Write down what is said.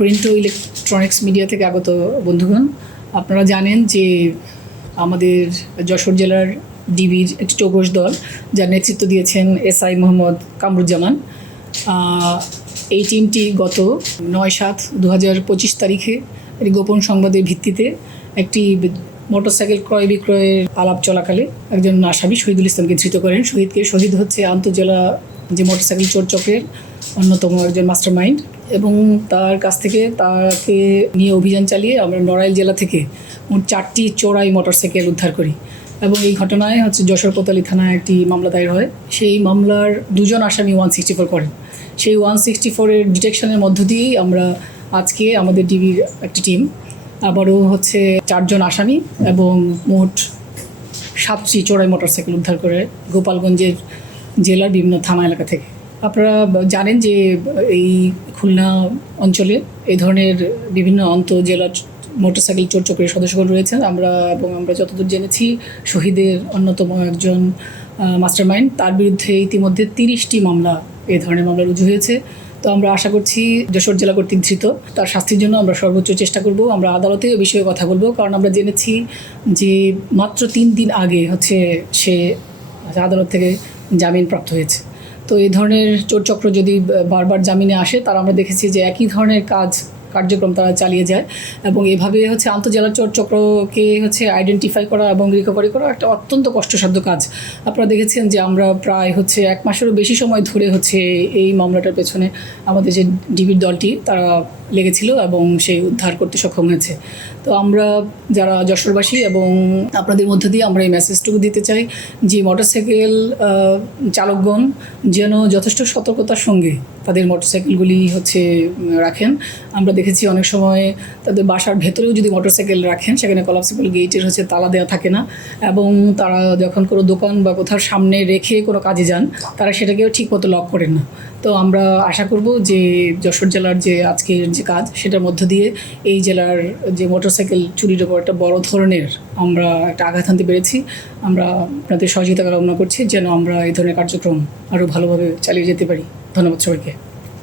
Print ও electronics media থেকে আগত বন্ধুগণ, আপনারা জানেন যে আমাদের যশোর জেলার ডিবির একটি চৌকস দল, যার নেতৃত্ব দিয়েছেন এসআই মোহাম্মদ কামরুজ্জামান। এই টিমটি গত নয় সাত দু পঁচিশ তারিখে একটি গোপন সংবাদের ভিত্তিতে একটি মোটরসাইকেল ক্রয় বিক্রয়ের আলাপ চলাকালে একজন আসামি শহীদুল ইসলামকে ধৃত করেন। শহীদকে শহীদ হচ্ছে আন্তজেলা যে মোটরসাইকেল চোর চক্রের অন্যতম একজন মাস্টার মাইন্ড এবং তার কাছ থেকে তাকে নিয়ে অভিযান চালিয়ে আমরা নড়াইল জেলা থেকে মোট চারটি চোরাই মোটরসাইকেল উদ্ধার করি এবং এই ঘটনায় হচ্ছে যশোর কোতালি থানায় একটি মামলা দায়ের হয়। সেই মামলার দুজন আসামি ওয়ান সিক্সটি ফোর করেন। সেই ওয়ান সিক্সটি ফোরের ডিটেকশনের মধ্য দিয়েই আমরা আজকে আমাদের ডিবির একটি টিম, আবারও হচ্ছে চারজন আসামি এবং মোট সাতটি চোরাই মোটরসাইকেল উদ্ধার করে গোপালগঞ্জের জেলার বিভিন্ন থানা এলাকা থেকে। আপনারা জানেন যে এই খুলনা অঞ্চলে এই ধরনের বিভিন্ন অন্ত জেলার মোটরসাইকেল চোর চক্রের সদস্যগণ রয়েছেন। আমরা এবং আমরা যতদূর জেনেছি, শহীদের অন্যতম একজন মাস্টার মাইন্ড তার বিরুদ্ধে ইতিমধ্যে তিরিশটি মামলা এই ধরনের মামলা রুজু হয়েছে। তো আমরা আশা করছি যশোর জেলা কর্তৃক ধৃত। তার শাস্তির জন্য আমরা সর্বোচ্চ চেষ্টা করব, আমরা আদালতে এ বিষয়ে কথা বলব। কারণ আমরা জেনেছি যে মাত্র তিন দিন আগে হচ্ছে সে আদালত থেকে জামিন প্রাপ্ত হয়েছে। তো এই ধরনের চোরচক্র যদি বারবার জামিনে আসে তারা আমরা দেখেছি যে একই ধরনের কাজ, কার্যক্রম তারা চালিয়ে যায় এবং এভাবে হচ্ছে আন্তজেলা চোরচক্রকে হচ্ছে আইডেন্টিফাই করা এবং রিকভারি করা একটা অত্যন্ত কষ্টসাধ্য কাজ। আপনারা দেখেছেন যে আমরা প্রায় হচ্ছে এক মাসেরও বেশি সময় ধরে হচ্ছে এই মামলাটার পেছনে আমাদের যে ডিবির দলটি, তারা লেগেছিল এবং সেই উদ্ধার করতে সক্ষম হয়েছে। তো আমরা যারা যশোরবাসী এবং আপনাদের মধ্য দিয়ে আমরা এই মেসেজটুকু দিতে চাই যে মোটরসাইকেল চালকগণ যেন যথেষ্ট সতর্কতার সঙ্গে তাদের মোটরসাইকেলগুলি হচ্ছে রাখেন। আমরা দেখেছি অনেক সময় তাদের বাসার ভেতরেও যদি মোটরসাইকেল রাখেন, সেখানে কলাপসিবল গেটের হচ্ছে তালা দেওয়া থাকে না এবং তারা যখন কোনো দোকান বা কোথাও সামনে রেখে কোনো কাজে যান, তারা সেটাকেও ঠিক মতো লক করেন না। তো আমরা আশা করব যে যশোর জেলার যে আজকের যে কাজ, সেটার মধ্য দিয়ে এই জেলার যে মোটরসাইকেল চুরির ওপর একটা বড় ধরনের আমরা একটা আঘাত আনতে পেরেছি। আমরা আপনাদের সহযোগিতা কামনা করছি যেন আমরা এই ধরনের কার্যক্রম আরও ভালোভাবে চালিয়ে যেতে পারি। ধন্যবাদ সবাইকে।